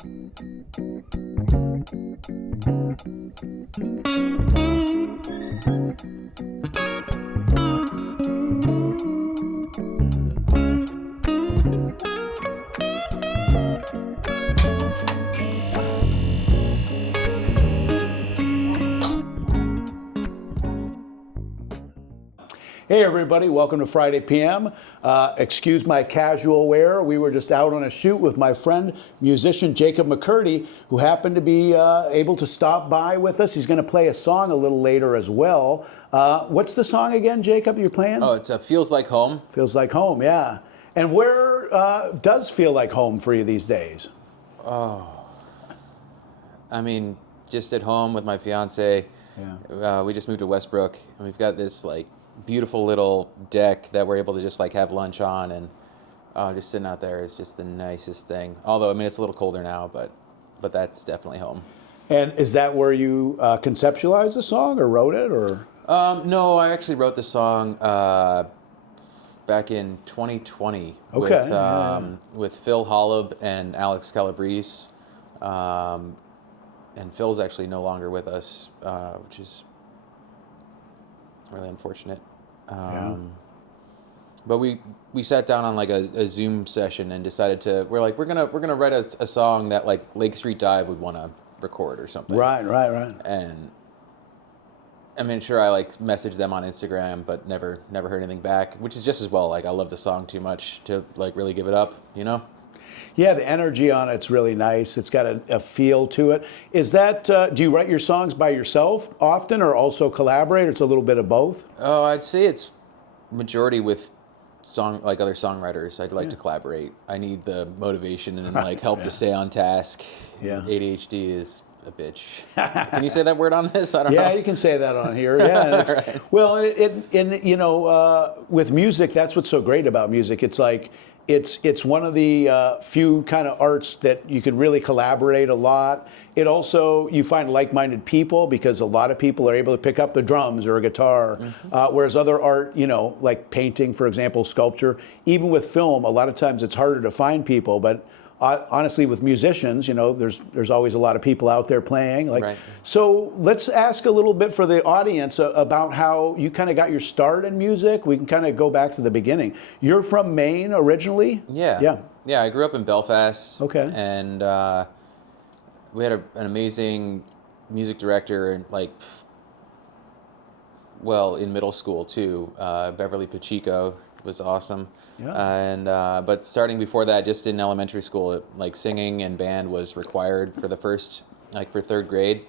Hey everybody, welcome to Friday PM. Excuse my casual wear. We were just out on a shoot with my friend, musician Jacob McCurdy, who happened to be able to stop by with us. He's going to play a song a little later as well. What's the song again, Jacob, you're playing? Oh, it's Feels Like Home. Feels Like Home, yeah. And where does feel like home for you these days? Oh, I mean, just at home with my fiance. Yeah. We just moved to Westbrook, and we've got this like beautiful little deck that we're able to just like have lunch on, and just sitting out there is just the nicest thing. Although I mean it's a little colder now, but that's definitely home. And is that where you conceptualized the song or wrote it, or? No, I actually wrote the song back in 2020 with Phil Holub and Alex Calabrese, and Phil's actually no longer with us, which is really unfortunate. But we sat down on like a Zoom session and decided we're gonna write a song that like Lake Street Dive would want to record or something. Right. And I mean, sure, I like messaged them on Instagram, but never heard anything back, which is just as well. Like I love the song too much to like really give it up, you know? Yeah, the energy on it's really nice. It's got a feel to it. Is that, do you write your songs by yourself often or also collaborate? Or it's a little bit of both? Oh, I'd say it's majority with other songwriters. I'd like to collaborate. I need the motivation and like help to stay on task. Yeah. ADHD is a bitch. Can you say that word on this? I don't know. Yeah, you can say that on here. Yeah. Right. Well, you know, with music, that's what's so great about music. It's like, it's one of the few kind of arts that you can really collaborate a lot. It also, you find like-minded people because a lot of people are able to pick up the drums or a guitar, whereas other art, you know, like painting, for example, sculpture, even with film, a lot of times it's harder to find people, but honestly, with musicians, you know, there's always a lot of people out there playing. Like, right. So let's ask a little bit for the audience about how you kind of got your start in music. We can kind of go back to the beginning. You're from Maine originally? Yeah. I grew up in Belfast. Okay. And we had an amazing music director, and in middle school too. Beverly Pacheco was awesome. Yeah. And but starting before that, just in elementary school, like singing and band was required for for third grade.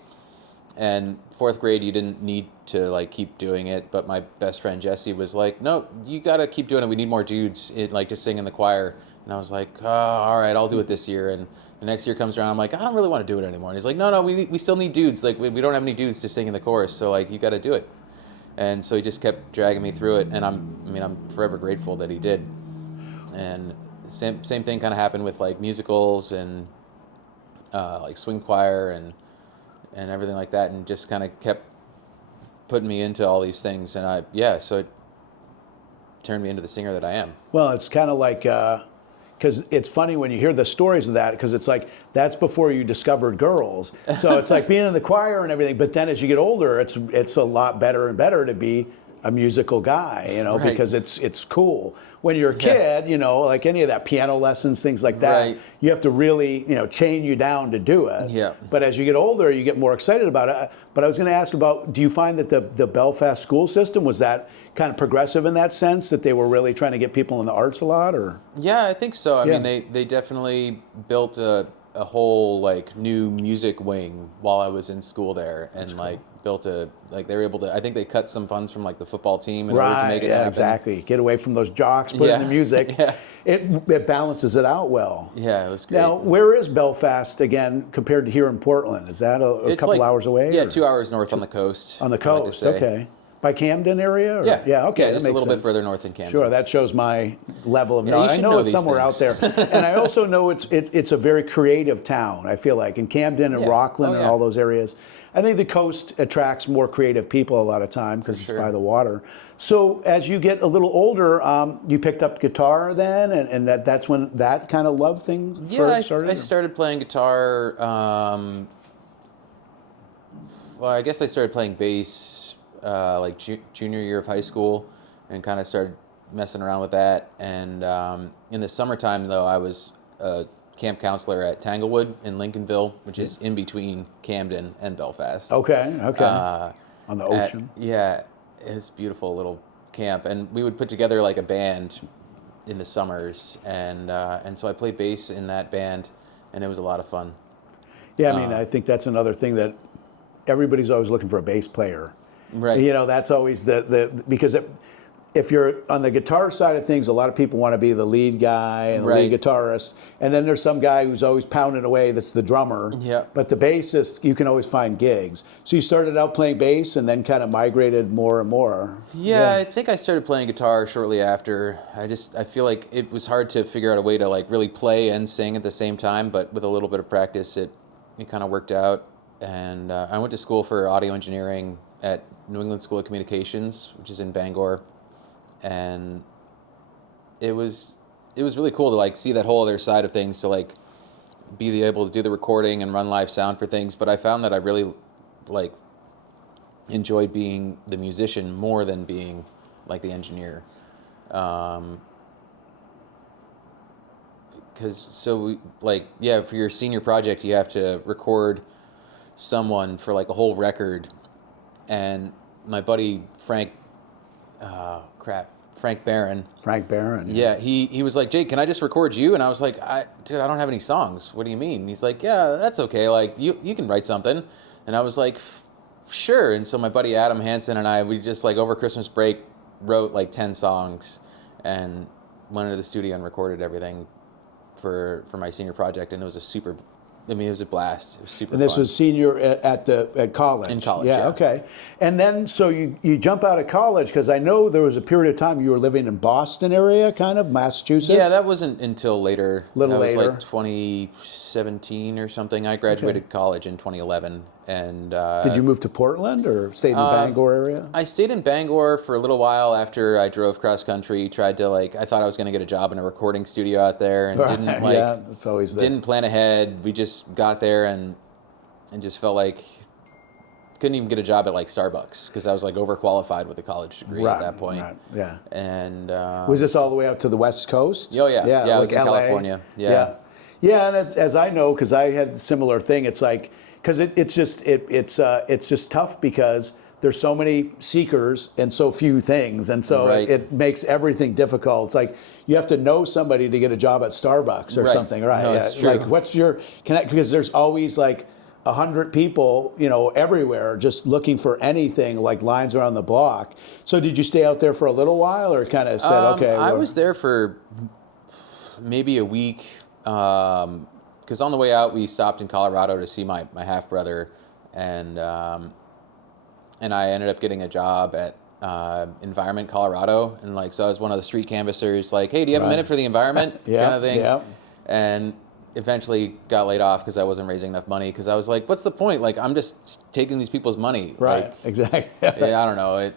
And fourth grade, you didn't need to like keep doing it. But my best friend Jesse was like, "No, you got to keep doing it. We need more dudes to sing in the choir." And I was like, "Oh, all right, I'll do it this year." And the next year comes around, I'm like, "I don't really want to do it anymore." And he's like, "No, we still need dudes. Like we don't have any dudes to sing in the chorus. So like you got to do it." And so he just kept dragging me through it, and I'm forever grateful that he did. And same thing kind of happened with like musicals and like swing choir and everything like that, and just kind of kept putting me into all these things. And so it turned me into the singer that I am. Well, it's kind of like, because it's funny when you hear the stories of that, because it's like that's before you discovered girls. So it's like being in the choir and everything. But then as you get older, it's a lot better and better to be a musical guy, you know, right. because it's cool. When you're a kid, you know, like any of that piano lessons, things like that, right. You have to really, you know, chain you down to do it. Yeah. But as you get older, you get more excited about it. But I was going to ask about, do you find that the Belfast school system, was that kind of progressive in that sense, that they were really trying to get people in the arts a lot, or? Yeah, I think so. I mean, they definitely built a whole like new music wing while I was in school there, and like built they were able to, I think they cut some funds from like the football team in order to make it happen. Exactly. Get away from those jocks, put in the music. Yeah. It balances it out well. Yeah, it was great. Now, where is Belfast again compared to here in Portland? Is that a couple hours away? Yeah, or? 2 hours north on the coast. On the coast, okay. By Camden area? Or? Yeah. Yeah, okay. Yeah, just a little bit further north than Camden. Sure, that shows my level of knowledge. I know it's somewhere out there. And I also know it's a very creative town, I feel like, in Camden and Rockland and all those areas. I think the coast attracts more creative people a lot of time because it's by the water. So as you get a little older, you picked up guitar then, and that's when that kind of love thing first started? I started playing guitar. Well, I guess I started playing bass like junior year of high school, and kind of started messing around with that. And in the summertime, though, I was a camp counselor at Tanglewood in Lincolnville, which is in between Camden and Belfast. Okay. On the ocean. Yeah, it was a beautiful little camp, and we would put together like a band in the summers, and so I played bass in that band, and it was a lot of fun. Yeah, I mean, I think that's another thing that everybody's always looking for a bass player. Right. You know, that's always because if you're on the guitar side of things, a lot of people want to be the lead guy and the lead guitarist. And then there's some guy who's always pounding away that's the drummer. Yeah. But the bassist, you can always find gigs. So you started out playing bass and then kind of migrated more and more. Yeah, I think I started playing guitar shortly after. I feel like it was hard to figure out a way to like really play and sing at the same time, but with a little bit of practice, it kind of worked out. And I went to school for audio engineering at New England School of Communications, which is in Bangor. And it was really cool to like see that whole other side of things, to like be able to do the recording and run live sound for things. But I found that I really like enjoyed being the musician more than being like the engineer. For your senior project, you have to record someone for like a whole record. And my buddy Frank Barron. Frank Barron. Yeah, he was like, Jake, can I just record you? And I was like, dude, I don't have any songs. What do you mean? And he's like, yeah, that's okay. Like, you can write something. And I was like, sure. And so my buddy Adam Hansen and I, we just like over Christmas break wrote like 10 songs and went into the studio and recorded everything for my senior project. And it was it was a blast. It was super fun. And this was senior at college? In college, yeah. Okay. And then, so you jump out of college, because I know there was a period of time you were living in Boston area, kind of, Massachusetts? Yeah, that wasn't until later. That was like 2017 or something. I graduated college in 2011. And did you move to Portland or stayed in the Bangor area? I stayed in Bangor for a little while after I drove cross country. I thought I was going to get a job in a recording studio out there, and didn't plan ahead. We just got there and just felt like couldn't even get a job at like Starbucks because I was like overqualified with a college degree at that point. Right. Yeah. And was this all the way out to the West Coast? Oh yeah, yeah. I was in California. Yeah. And as I know, because I had a similar thing. It's like, because it's just tough because there's so many seekers and so few things, and so it makes everything difficult. It's like you have to know somebody to get a job at Starbucks or something, right? No, it's true. Like, what's your connect? Because there's always like 100 people, everywhere just looking for anything, like lines around the block. So did you stay out there for a little while, or kind of said, okay? I was there for maybe a week. Because on the way out, we stopped in Colorado to see my half brother, and I ended up getting a job at Environment Colorado, and so I was one of the street canvassers. Like, hey, do you have a minute for the environment? Kind of thing. Yeah. And eventually got laid off because I wasn't raising enough money. Because I was like, what's the point? Like, I'm just taking these people's money. Right. Exactly. Yeah, I don't know.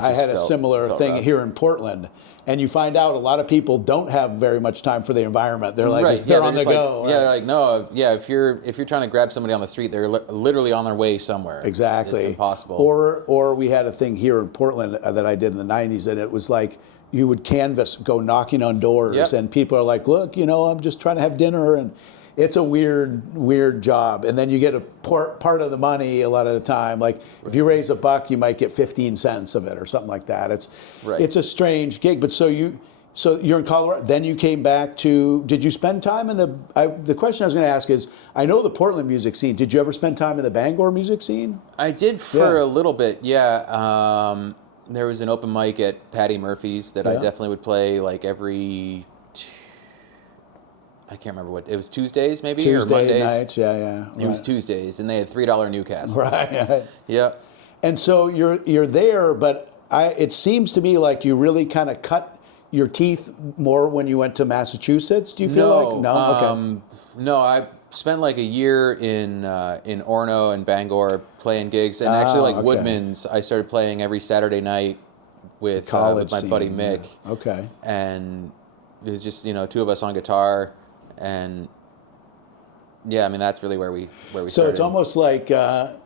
I had a similar thing here in Portland. And you find out a lot of people don't have very much time for the environment. They're like, they're on the go. Yeah, like, no, yeah. If you're trying to grab somebody on the street, they're literally on their way somewhere. Exactly. It's impossible. Or we had a thing here in Portland that I did in the 90s, and it was like you would canvass, go knocking on doors, and people are like, look, I'm just trying to have dinner, and it's a weird job. And then you get a part of the money a lot of the time. Like if you raise $1, you might get 15 cents of it or something like that. It's a strange gig. But so you're in Colorado. Then you came back to. Did you spend time in the question I was going to ask is, I know the Portland music scene. Did you ever spend time in the Bangor music scene? I did for a little bit. Yeah. There was an open mic at Patty Murphy's that I definitely would play like every. I can't remember what it was. Tuesdays maybe or Mondays. Nights, yeah. It was Tuesdays, and they had $3 Newcastles. Right. Yeah. And so you're there, but it seems to me like you really kind of cut your teeth more when you went to Massachusetts. Do you feel like no? Okay. No, I spent like a year in Orno and Bangor playing gigs, and actually like okay. Woodman's, I started playing every Saturday night with College my buddy scene, Mick. yeah. Okay. And it was just two of us on guitar, and yeah, I mean that's really where we So started. it's almost like the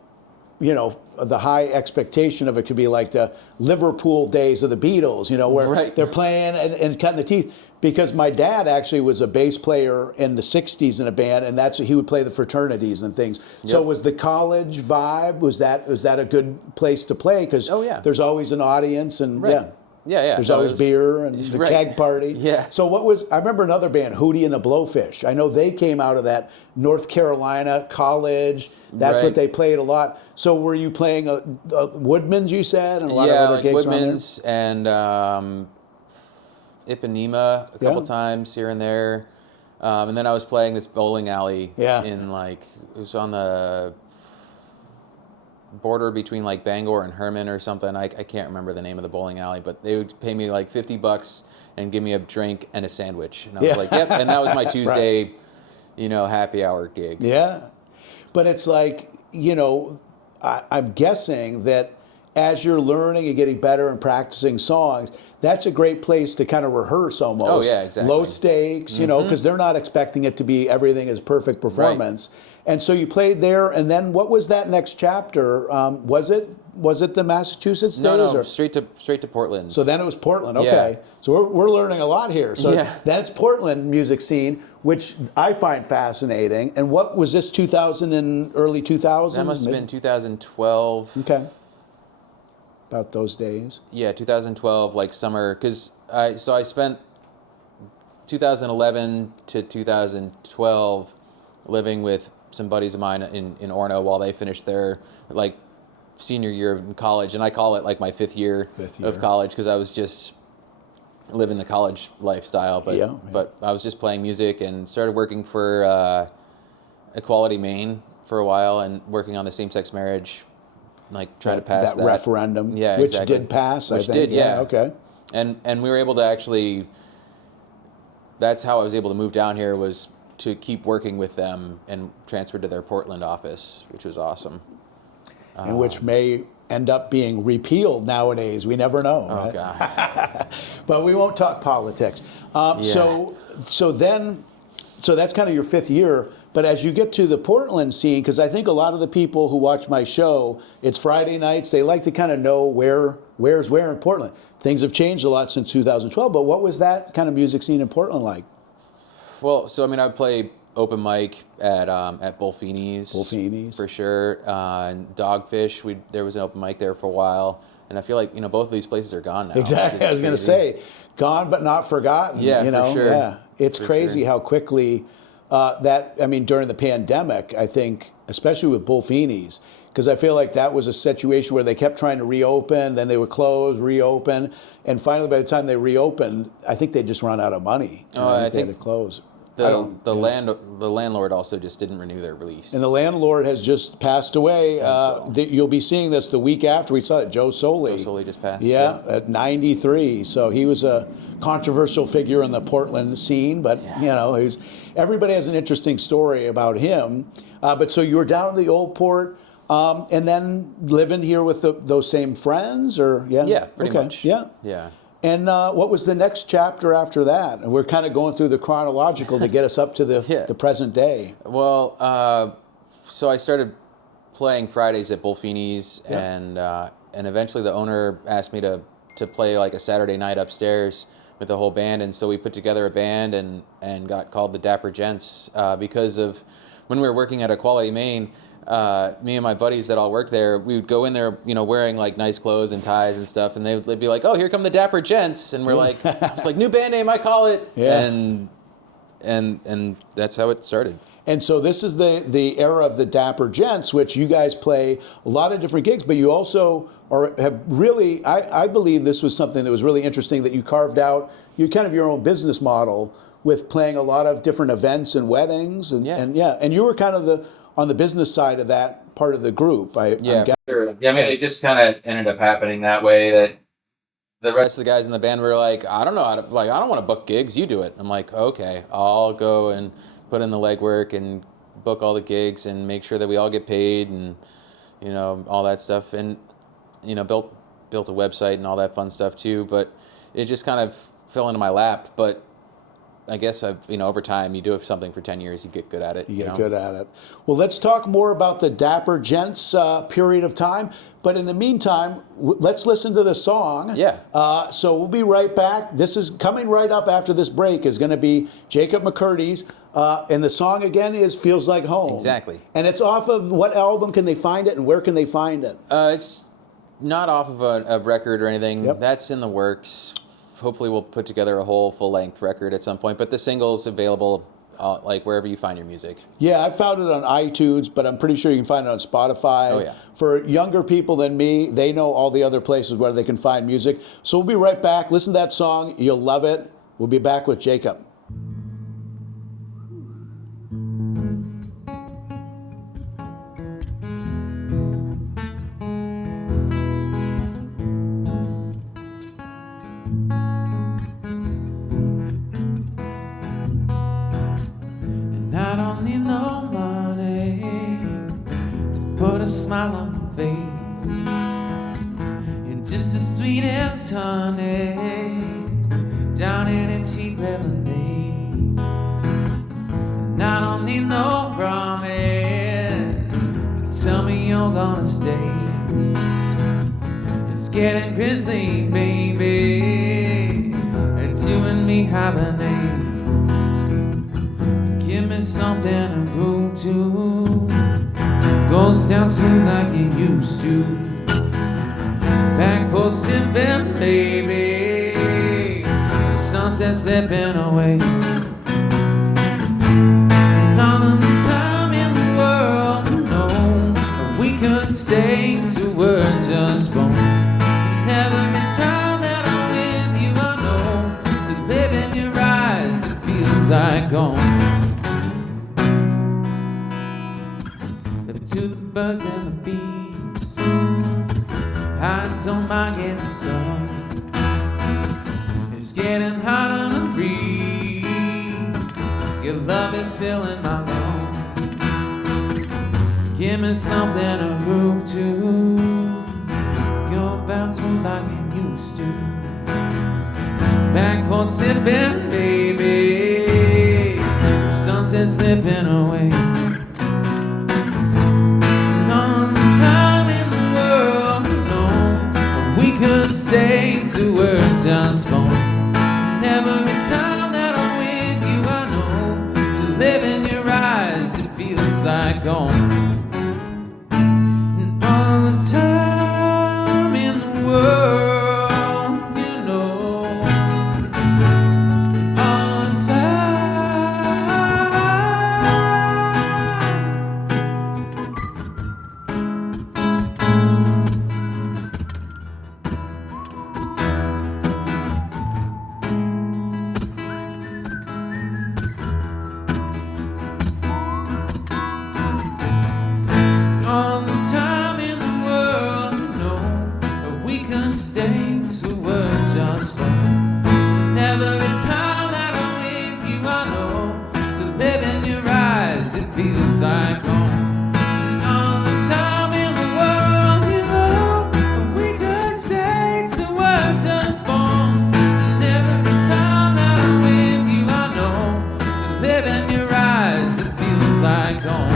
high expectation of it could be like the Liverpool days of the Beatles, where Right. they're playing and cutting the teeth. Because my dad actually was a bass player in the '60s in a band, and he would play the fraternities and things. So Yep. was the college vibe? Was that a good place to play? Because Oh, yeah. there's always an audience, and Right. yeah. Yeah. There's No, it always was- beer and the Right. keg party. Yeah. So I remember another band, Hootie and the Blowfish. I know they came out of that North Carolina college. That's what Right. they played a lot. So were you playing Woodman's, you said, and a lot of other like gigs on there? Woodman's and Ipanema a couple Yeah. times here and there. And then I was playing this bowling alley Yeah. in it was on the border between like Bangor and Herman or something. I can't remember the name of the bowling alley, but they would pay me like $50 and give me a drink and a sandwich. And I was Yeah. like, yep. And that was my Tuesday, happy hour gig. Yeah. But it's like, I'm guessing that as you're learning and getting better and practicing songs, that's a great place to kind of rehearse almost. Oh, yeah, exactly. Low stakes, because they're not expecting it to be everything is perfect performance. And so you played there, and then what was that next chapter? Was it the Massachusetts days? No, or? straight to Portland. So then it was Portland. Okay. Yeah. So we're learning a lot here. So Yeah. then it's Portland music scene, which I find fascinating. And what was this, 2000 and early 2000s? That must have been 2012. Okay. About those days. Yeah, 2012, like summer, because I spent 2011 to 2012 living with some buddies of mine in Orno while they finished their like senior year in college, and I call it like my fifth year. Of college because I was just living the college lifestyle, but I was just playing music and started working for Equality Maine for a while and working on the same-sex marriage. Like try to pass that referendum, yeah, which exactly. did pass. Which I think. did, yeah. Okay. And we were able to actually. That's how I was able to move down here, was to keep working with them and transferred to their Portland office, which was awesome. And which may end up being repealed nowadays. We never know. Oh right? God. But we won't talk politics. So that's kind of your fifth year. But as you get to the Portland scene, because I think a lot of the people who watch my show, it's Friday nights, they like to kind of know where's where in Portland. Things have changed a lot since 2012, but what was that kind of music scene in Portland like? Well, so I mean, I would play open mic at Bullfini's. Bullfini's. For sure. And Dogfish, there was an open mic there for a while. And I feel like, both of these places are gone now. Exactly. I was going to say, gone but not forgotten. Yeah, for sure. Yeah. It's For crazy sure. how quickly during the pandemic, I think, especially with Bullfini's, because I feel like that was a situation where they kept trying to reopen, then they would close, reopen, and finally by the time they reopened, I think they just run out of money. I they think had to close. The landlord also just didn't renew their lease. And the landlord has just passed away. You'll be seeing this the week after we saw it. Joe Soli. Joe Soli just passed. Yeah, at 93. So he was a controversial figure in the Portland scene, but everybody has an interesting story about him. But so you were down in the Old Port, and then living here with those same friends, or Yeah, pretty much. Yeah. And what was the next chapter after that? And we're kind of going through the chronological to get us up to the present day. Well, so I started playing Fridays at Bullfini's, and eventually the owner asked me to play like a Saturday night upstairs with the whole band, and so we put together a band and got called the Dapper Gents because of when we were working at Equality Maine. Me and my buddies that all worked there, we would go in there, wearing like nice clothes and ties and stuff, and they'd be like, "Oh, here come the Dapper Gents," and we're like, "It's like new band name, I call it," and that's how it started. And so this is the era of the Dapper Gents, which you guys play a lot of different gigs, but you also have really, I believe this was something that was really interesting that you carved out. You kind of your own business model with playing a lot of different events and weddings, and you were kind of on the business side of that part of the group. I mean, it just kind of ended up happening that way. That the rest of the guys in the band were like, I don't know how to, I don't want to book gigs. You do it. I'm like, okay, I'll go and put in the legwork and book all the gigs and make sure that we all get paid and, all that stuff. And, built a website and all that fun stuff too. But it just kind of fell into my lap. But I guess over time, you do something for 10 years, you get good at it. You get good at it. Well, let's talk more about the Dapper Gents period of time. But in the meantime, let's listen to the song. Yeah. So we'll be right back. This is coming right up after this break is going to be Jacob McCurdy's. And the song again is Feels Like Home. Exactly. And it's off of what album? Can they find it and where can they find it? It's not off of a record or anything. Yep. That's in the works. Hopefully we'll put together a whole full-length record at some point. But the single's available like wherever you find your music. Yeah, I found it on iTunes, but I'm pretty sure you can find it on Spotify. Oh, yeah. For younger people than me, they know all the other places where they can find music. So we'll be right back. Listen to that song. You'll love it. We'll be back with Jacob. I don't need no money to put a smile on my face. You're just as sweet as honey down in a cheap lemonade. And I don't need no promise to tell me you're gonna stay. It's getting grisly, baby. It's you and me hibernate. Give me something to groove to. Goes down smooth like it used to. Backboard sipping, baby. The sunset slipping away. All of the time in the world, we could stay till we're just bones. And every time that I'm with you, I know to live in your eyes, it feels like home. To the birds and the bees, I don't mind getting started. It's getting hotter to breathe. Your love is filling my lungs. Give me something to move to. Go bounce me like it used to. Backboard sipping, baby. Sunset slipping away. Could stay till we're just bones. And every time that I'm with you, I know to live in your eyes, it feels like home. And all the time in the world, all the time. Stay till we're just bones. And every time that I'm with you, I know to live in your eyes, it feels like home. And all the time in the world, we could stay till we're just bones. And every time that I'm with you, I know to live in your eyes, it feels like home.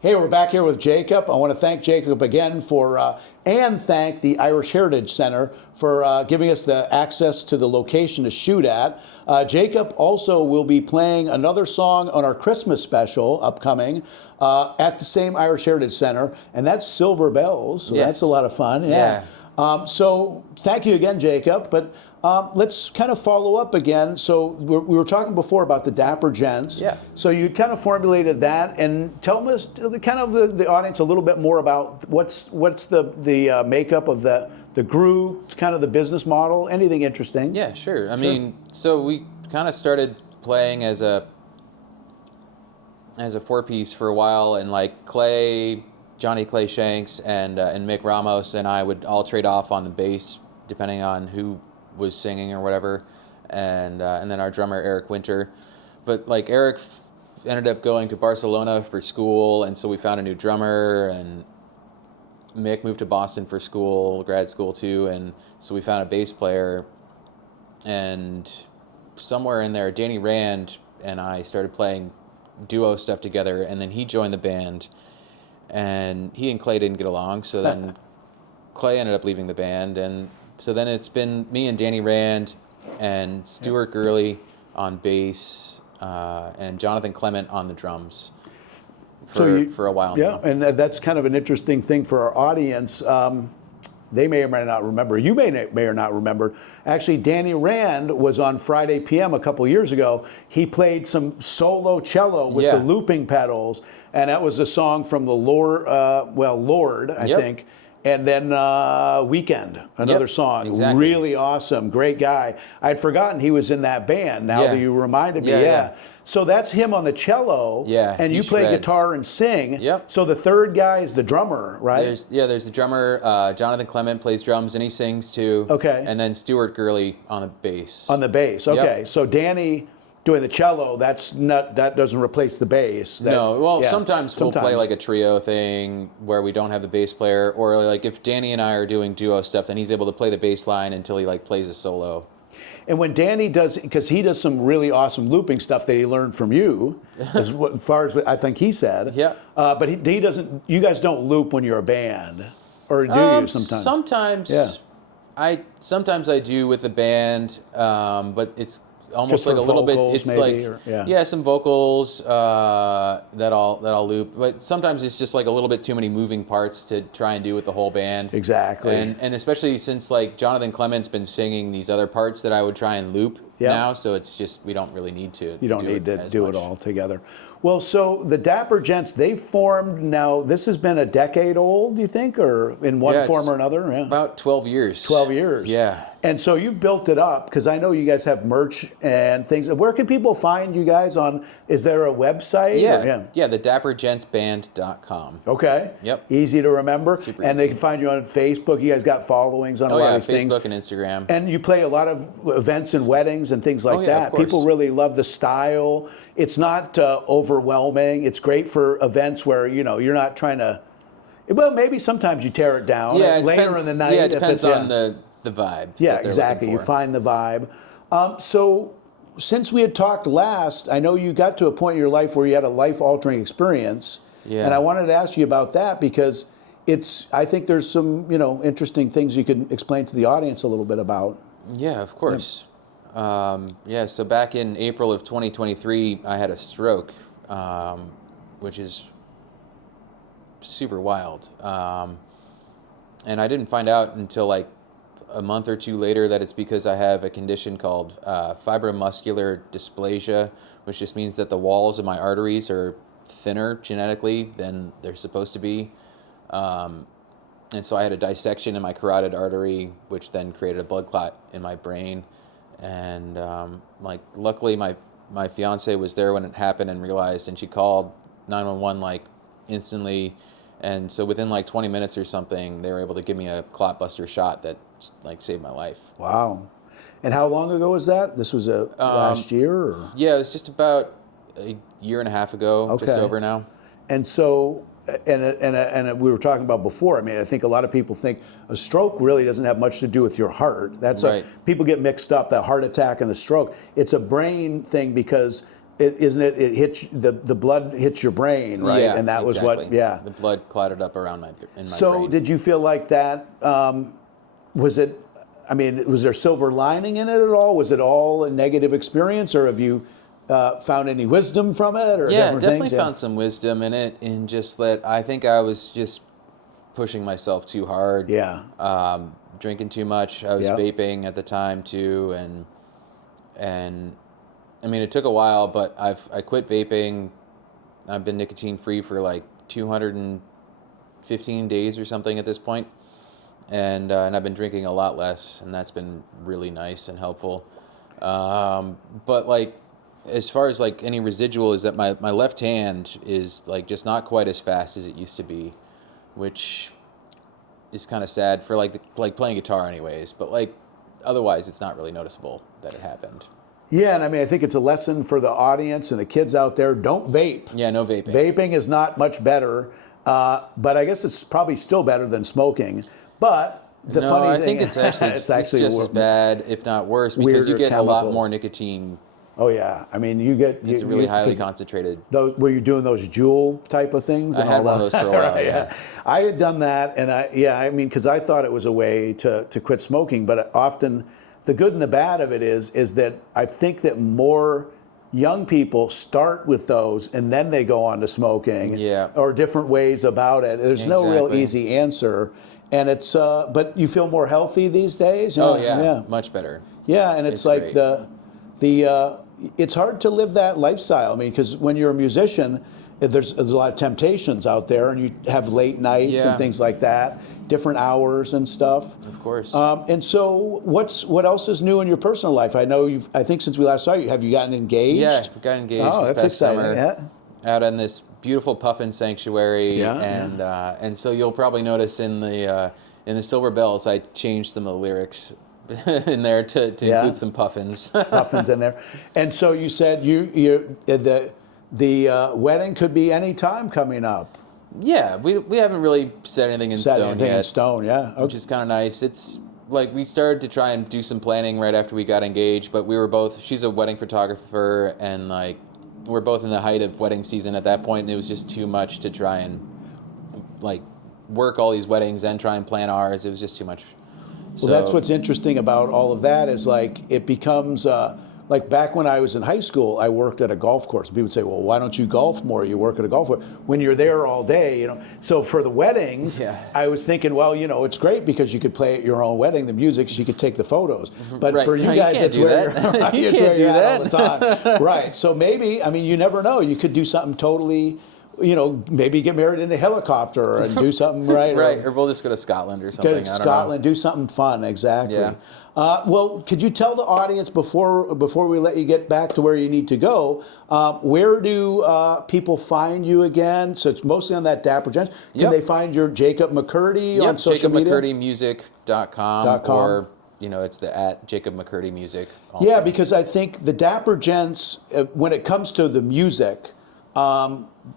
Hey, we're back here with Jacob. I want to thank Jacob again and thank the Irish Heritage Center for giving us the access to the location to shoot at. Jacob also will be playing another song on our Christmas special upcoming at the same Irish Heritage Center, and that's Silver Bells. So Yes. that's a lot of fun. Yeah. So thank you again, Jacob. But Let's kind of follow up again. So we were talking before about the Dapper Gents. Yeah. So you kind of formulated that, and tell us, kind of the audience a little bit more about what's the makeup of the group, kind of the business model, anything interesting? Yeah, sure. I mean, so we kind of started playing as a four-piece for a while, and like Johnny Clay Shanks and Mick Ramos and I would all trade off on the bass depending on who was singing or whatever, and then our drummer Eric Winter. But like Eric ended up going to Barcelona for school, and so we found a new drummer, and Mick moved to Boston for school, grad school too, and so we found a bass player, and somewhere in there Danny Rand and I started playing duo stuff together, and then he joined the band, and he and Clay didn't get along, so then Clay ended up leaving the band, and so then it's been me and Danny Rand and Stuart Gurley on bass, and Jonathan Clement on the drums for a while now. Yeah, and that's kind of an interesting thing for our audience. They may or may not remember. You may or not remember. Actually, Danny Rand was on Friday PM a couple years ago. He played some solo cello with the looping pedals, and that was a song from the Lord, I think. And then Weekend, another song. Exactly. Really awesome, great guy. I'd forgotten he was in that band. Now that you reminded me, So that's him on the cello. Yeah, and you play guitar and sing. Yep. So the third guy is the drummer, right? There's the drummer. Jonathan Clement plays drums and he sings too. Okay. And then Stuart Gurley on the bass. On the bass. Okay. So Danny doing the cello, that doesn't replace the bass. Sometimes we'll play like a trio thing where we don't have the bass player, or like if Danny and I are doing duo stuff, then he's able to play the bass line until he like plays a solo. And when Danny does, because he does some really awesome looping stuff that he learned from you, as far as I think he said. Yeah. But he doesn't. You guys don't loop when you're a band, or do you sometimes? Sometimes. Yeah. Sometimes I do with the band, but it's almost Just like for a little vocals, bit. It's maybe, like some vocals that I'll loop, but sometimes it's just like a little bit too many moving parts to try and do with the whole band. Exactly. And especially since like Jonathan Clement's been singing these other parts that I would try and loop now, so it's just we don't really need to. You don't need to do it all together. Well, so the Dapper Gents, they formed now, this has been a decade old, do you think, or in one form or another? Yeah. About 12 years. 12 years. Yeah. And so you've built it up, because I know you guys have merch and things. Where can people find you guys on, is there a website? Yeah, the dappergentsband.com. Okay. Yep. Easy to remember. Super and easy. they can find you on Facebook. You guys got followings on a lot of these things. Facebook and Instagram. And you play a lot of events and weddings and things like that. Of course. People really love the style. It's not overwhelming. It's great for events where, you're not trying to, well, maybe sometimes you tear it down later in the night. Yeah, it depends on the vibe. Yeah, exactly. You find the vibe. So since we had talked last, I know you got to a point in your life where you had a life-altering experience. Yeah. And I wanted to ask you about that because I think there's some, interesting things you can explain to the audience a little bit about. Yeah, of course. So back in April of 2023, I had a stroke, which is super wild. And I didn't find out until like a month or two later that it's because I have a condition called fibromuscular dysplasia, which just means that the walls of my arteries are thinner genetically than they're supposed to be. And so I had a dissection in my carotid artery, which then created a blood clot in my brain. And luckily my fiance was there when it happened and realized, and she called 911 instantly. And so within 20 minutes or something, they were able to give me a clot buster shot that saved my life. Wow. And how long ago was that? This was last year? Or? Yeah, it was just about a year and a half ago, just over now. And so, and we were talking about before, I think a lot of people think a stroke really doesn't have much to do with your heart. That's right. People get mixed up, that heart attack and the stroke. It's a brain thing because it hits the blood hits your brain, right? Yeah, and that was what, the blood clotted up around in my brain. So did you feel like that? Was there silver lining in it at all? Was it all a negative experience, or have you found any wisdom from it? Or definitely found some wisdom in it, in just that I think I was just pushing myself too hard. Yeah. drinking too much. I was Yep. vaping at the time too, and I mean it took a while, but I quit vaping. I've been nicotine free for like 215 days or something at this point, and I've been drinking a lot less, and that's been really nice and helpful. But like, as far as like any residual is that my left hand is like just not quite as fast as it used to be, which is kind of sad for like playing guitar anyways. But like otherwise, it's not really noticeable that it happened. Yeah, and I mean, I think it's a lesson for the audience and the kids out there. Don't vape. Yeah, no vaping. Vaping is not much better, but I guess it's probably still better than smoking. But the No, funny I thing, think it's actually it's just as bad, if not worse, because you weirder get a lot chemicals. more nicotine. Oh yeah, I mean, you get It's really highly 'cause concentrated. Those, were you doing those Juul type of things? I and had all one of that? those for a while. Right, Yeah. I had done that, and I mean, because I thought it was a way to quit smoking, but often the good and the bad of it is that I think that more young people start with those and then they go on to smoking, Yeah. or different ways about it. There's no real Exactly. easy answer, and it's but you feel more healthy these days. Oh yeah, much better. Yeah, and it's like great. the it's hard to live that lifestyle. I mean, because when you're a musician, there's a lot of temptations out there, and you have late nights and Yeah. things like that, different hours and stuff. Of course. And so, what else is new in your personal life? I know I think since we last saw you, have you gotten engaged? Yeah, we got engaged Oh, this that's past exciting. summer Yeah. out in this beautiful puffin sanctuary, Yeah, and so you'll probably notice in the Silver Bells I changed some of the lyrics in there to Yeah. include some puffins. Puffins in there. And so you said the wedding could be any time coming up. Yeah, we haven't really set anything in Set stone anything yet, in stone, yeah. which is kind of nice. It's like we started to try and do some planning right after we got engaged, but we were both. She's a wedding photographer, and like we're both in the height of wedding season at that point, and it was just too much to try and like work all these weddings and try and plan ours. It was just too much. Well, that's what's interesting about all of that is like it becomes like back when I was in high school, I worked at a golf course. People would say, "Well, why don't you golf more? You work at a golf course." When you're there all day, you know. So for the weddings, Yeah. I was thinking, well, you know, it's great because you could play at your own wedding, the music, so you could take the photos. But Right. for you No, you guys, can't it's do where that. you're, You it's can't where do you're at that. all the time. Right. So maybe, I mean, you never know. You could do something totally. You know, maybe get married in a helicopter and do something right. Right, or we'll just go to Scotland or something. Go to I don't Scotland, do something fun, exactly. Yeah. Well, could you tell the audience before we let you get back to where you need to go, where do people find you again? So it's mostly on that Dapper Gents. Can Yep. they find your Jacob McCurdy on social media? JacobMcCurdyMusic.com, or you know, it's the @ Jacob McCurdy Music. Also. Yeah, because I think the Dapper Gents, when it comes to the music,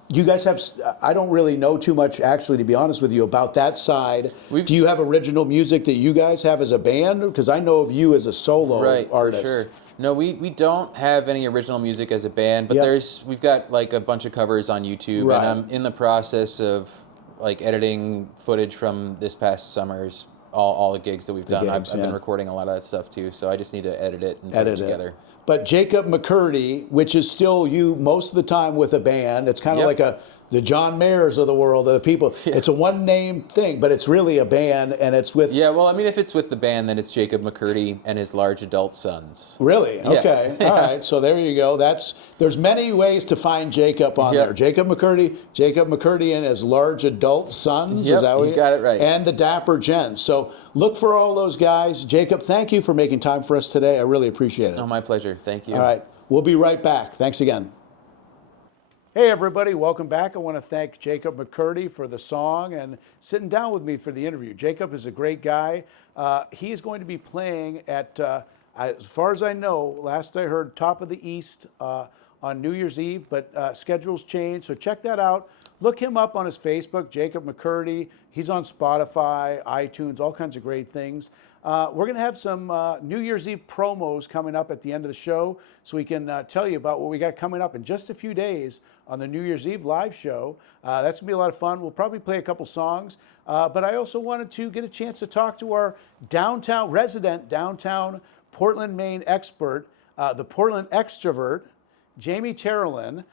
you guys have, I don't really know too much, actually, to be honest with you, about that side. Do you have original music that you guys have as a band? Because I know of you as a solo artist. For sure. No, we don't have any original music as a band, but Yep. we've got like a bunch of covers on YouTube, Right. and I'm in the process of like editing footage from this past summer's all the gigs that we've done. gigs, I've been yeah. recording a lot of that stuff too, so I just need to edit it and put it together. But Jacob McCurdy, which is still you most of the time with a band, it's kind of Yep. like the John Mayers of the world, of the people. Yeah. It's a one-name thing, but it's really a band, and it's with... Yeah, well, I mean, if it's with the band, then it's Jacob McCurdy and his large adult sons. Really? Yeah. Okay. All right. So there you go. There's many ways to find Jacob on Yep. there. Jacob McCurdy and his large adult sons. Yep, Is that what you got it right. And the Dapper Gents. So look for all those guys. Jacob, thank you for making time for us today. I really appreciate it. Oh, my pleasure. Thank you. All right. We'll be right back. Thanks again. Hey, everybody. Welcome back. I want to thank Jacob McCurdy for the song and sitting down with me for the interview. Jacob is a great guy. He is going to be playing at, as far as I know, last I heard, Top of the East on New Year's Eve, but schedules change. So check that out. Look him up on his Facebook, Jacob McCurdy. He's on Spotify, iTunes, all kinds of great things. We're going to have some New Year's Eve promos coming up at the end of the show, so we can tell you about what we got coming up in just a few days on the New Year's Eve live show. That's going to be a lot of fun. We'll probably play a couple songs, but I also wanted to get a chance to talk to our downtown Portland, Maine expert, the Portland extrovert, Jamie Terrelin.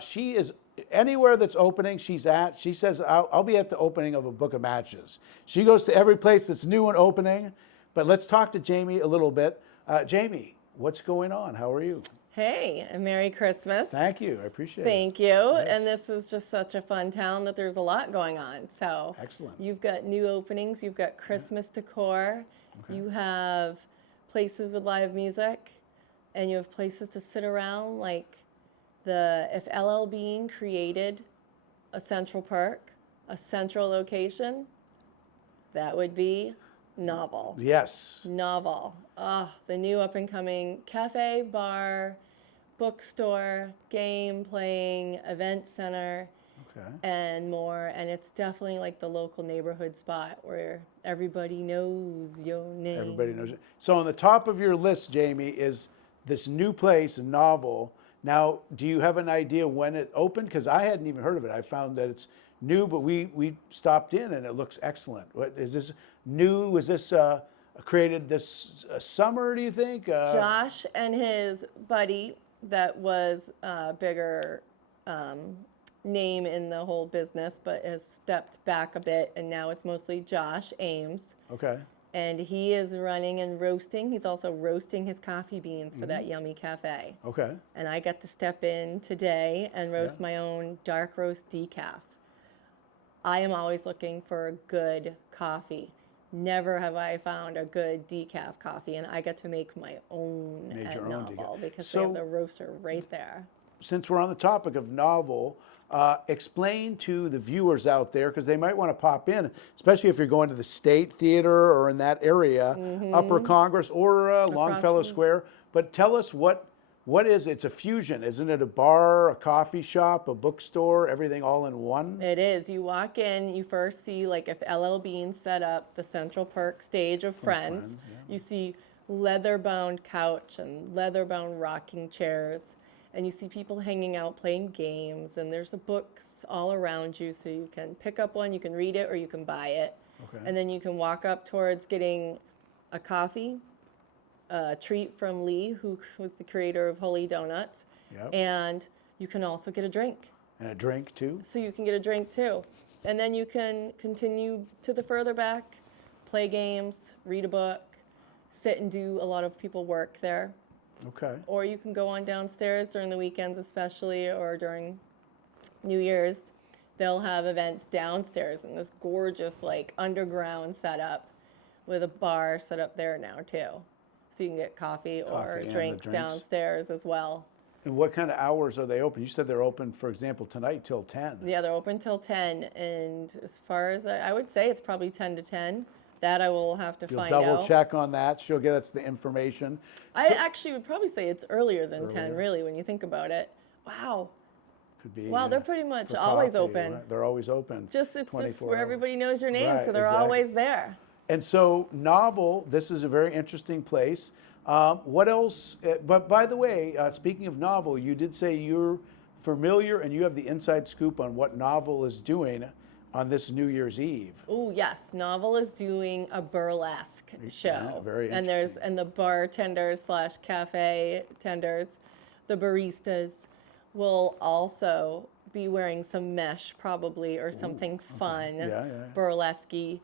She is anywhere that's opening, she's at. She says, I'll be at the opening of a book of matches. She goes to every place that's new and opening. But let's talk to Jamie a little bit. Jamie, what's going on? How are you? Hey, and Merry Christmas. Thank you. I appreciate it. Thank you. Yes. And this is just such a fun town that there's a lot going on. So Excellent. you've got new openings, you've got Christmas decor, you have places with live music, and you have places to sit around like if LL Bean created a central park, a central location, that would be Novel. Yes. Novel. The new up and coming cafe, bar, bookstore, game playing, event center, Okay. and more. And it's definitely like the local neighborhood spot where everybody knows your name. Everybody knows it. So on the top of your list, Jamie, is this new place, Novel. Now, do you have an idea when it opened? Because I hadn't even heard of it. I found that it's new, but we stopped in and it looks excellent. What is this new? Was this created this summer, do you think? Josh and his buddy that was a bigger name in the whole business, but has stepped back a bit, and now it's mostly Josh Ames. Okay. And he is running and roasting. He's also roasting his coffee beans for that yummy cafe. Okay. And I got to step in today and roast my own dark roast decaf. I am always looking for good coffee. Never have I found a good decaf coffee, and I get to make my own Made at your own decaf. Novel because So- they have the roaster right there. Since we're on the topic of Novel, explain to the viewers out there, because they might want to pop in, especially if you're going to the State Theater or in that area, Upper Congress or Longfellow from- Square. But tell us what is it's a fusion, isn't it? A bar, a coffee shop, a bookstore, everything all in one? It is. You walk in, you first see like if LL Bean set up the Central Park stage of Friends. Friends, You see leather-bound couch and leather-bound rocking chairs. And you see people hanging out playing games, and there's the books all around you, so you can pick up one, you can read it, or you can buy it. Okay. And then you can walk up towards getting a coffee, a treat from Lee, who was the creator of Holy Donuts. Yep. And you can also get a drink. And a drink too? So you can get a drink too. And then you can continue to the further back, play games, read a book, sit and do a lot of people work there. Okay. Or you can go on downstairs during the weekends especially, or during New Year's. They'll have events downstairs in this gorgeous like underground setup with a bar set up there now too. So you can get coffee or Coffee and the drinks drinks. downstairs as well. And what kind of hours are they open? You said they're open, for example, tonight till 10. Yeah, they're open till 10, and as far as I would say it's probably 10 to 10. That I will have to You'll find double out. check on that. She'll get us the information. I actually would probably say it's earlier than 10, Earlier. really, when you think about it. Wow. Could be. Wow, they're pretty much for always coffee, open. right? They're always open. It's just 24 where hours. everybody knows your name, Right, so they're exactly. always there. And so, Novel, this is a very interesting place. What else? But by the way, speaking of Novel, you did say you're familiar and you have the inside scoop on what Novel is doing on this New Year's Eve. Oh yes, Novel is doing a burlesque show. Yeah, very And the bartenders / cafe tenders, the baristas, will also be wearing some mesh probably or something fun, Yeah. burlesque-y,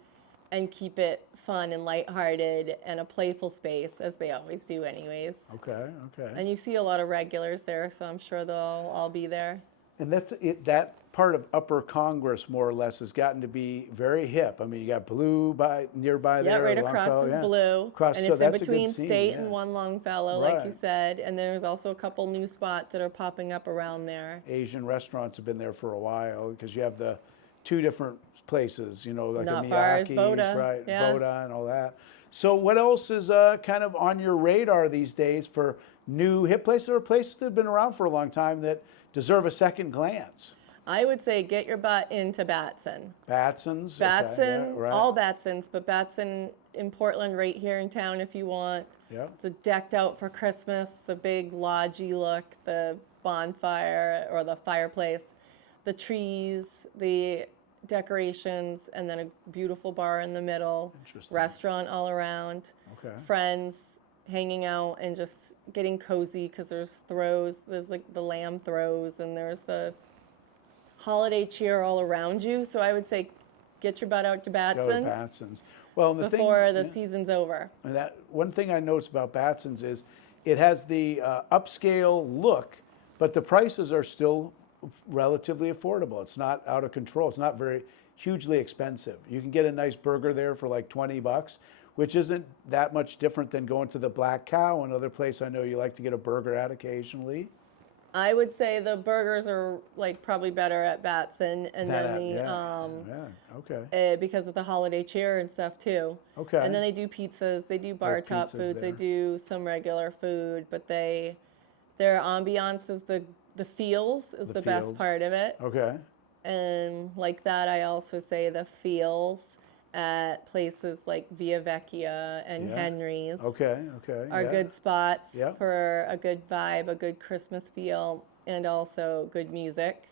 and keep it fun and lighthearted and a playful space, as they always do anyways. Okay. And you see a lot of regulars there, so I'm sure they'll all be there. And that's it. That part of Upper Congress, more or less, has gotten to be very hip. I mean, you got Blue nearby Yeah, there. right across Longfellow, is yeah. Blue, Across, and so it's in that's a good between scene, State yeah. and One Longfellow, like you Right. said. And there's also a couple new spots that are popping up around there. Asian restaurants have been there for a while because you have the two different places, you know, like Not a far as Miyake's, Boda, right? yeah. Boda and all that. So what else is kind of on your radar these days for new hip places or places that have been around for a long time that deserve a second glance? I would say get your butt into Batson. Batson's. Batson, okay, yeah, right. all Batsons, but Batson in Portland right here in town if you want. Yeah. It's decked out for Christmas, the big lodgy look, the bonfire or the fireplace, the trees, the decorations, and then a beautiful bar in the middle, Interesting. restaurant all around, Okay. friends hanging out and just getting cozy because there's like the lamb throws and there's the holiday cheer all around you. So I would say get your butt out to Go to Batson Batson's. Well, and the before thing, the season's over. and that one thing I noticed about Batson's is it has the upscale look, but the prices are still relatively affordable. It's not out of control. It's not very hugely expensive. You can get a nice burger there for like $20, which isn't that much different than going to the Black Cow, another place I know you like to get a burger at occasionally. I would say the burgers are like probably better at Batson, and then the Okay. because of the holiday cheer and stuff too. Okay. And then they do pizzas, they do bar top pizzas foods, they there. do some regular food, but their ambiance is the feels is the best feels. part of it. Okay. And like that, I also say the feels at places like Via Vecchia and Yeah. Henry's Okay. are yeah. good spots Yep. for a good vibe, a good Christmas feel, and also good music.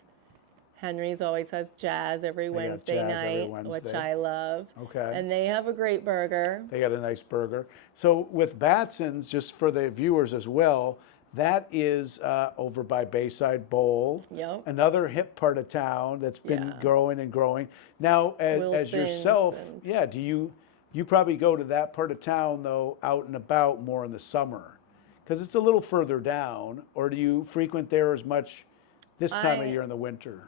Henry's always has jazz every Wednesday jazz every night, which Wednesday. I love. Okay. And they have a great burger. They got a nice burger. So with Batson's, just for the viewers as well, that is over by Bayside Bowl. Yep. Another hip part of town that's been Yeah. growing and growing. Now, as Wilson's yourself, and- yeah, do you probably go to that part of town though, out and about more in the summer, because it's a little further down, or do you frequent there as much this time of I- year in the winter?